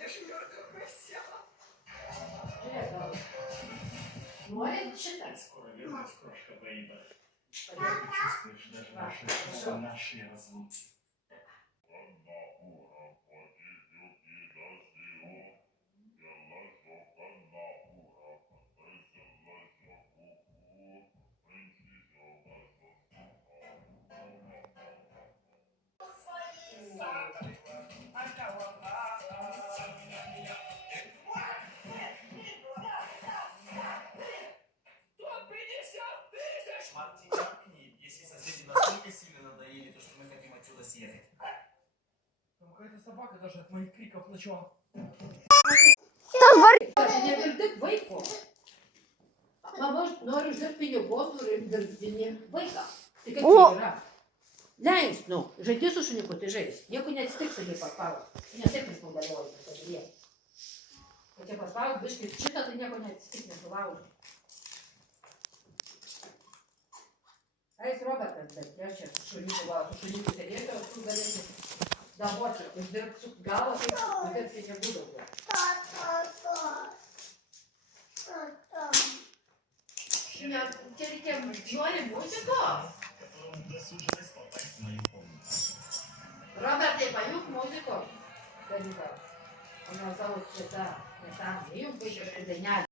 будешь мертвым Море читать. Скоро вернусь, крошка Бейба. Как ты чувствуешь наши разлуки? Если соседи настолько сильно надоели, то что мы хотим отсюда съехать. Там какая-то собака даже от моих криков начала. Не вердик вийко. Мама нори ждет пеню бонду рендердине. Вийка. Ти какие Ляйнс, ну, життю сушенику ти жесть. Ніяко не стик собі поставив. Не стик не сподобалося, це є. Хоча поставив, вишки читати ніяко не стик не сував. А если Роберта взять, я сейчас сушенику бала, сушенику сидеть, а тут залезет. Да, вот, ждет суп гала, вот это я не буду. Я теперь море музыку. Роберт, ты поют музыку? Да никак. Он назвал что-то, не там, и он будет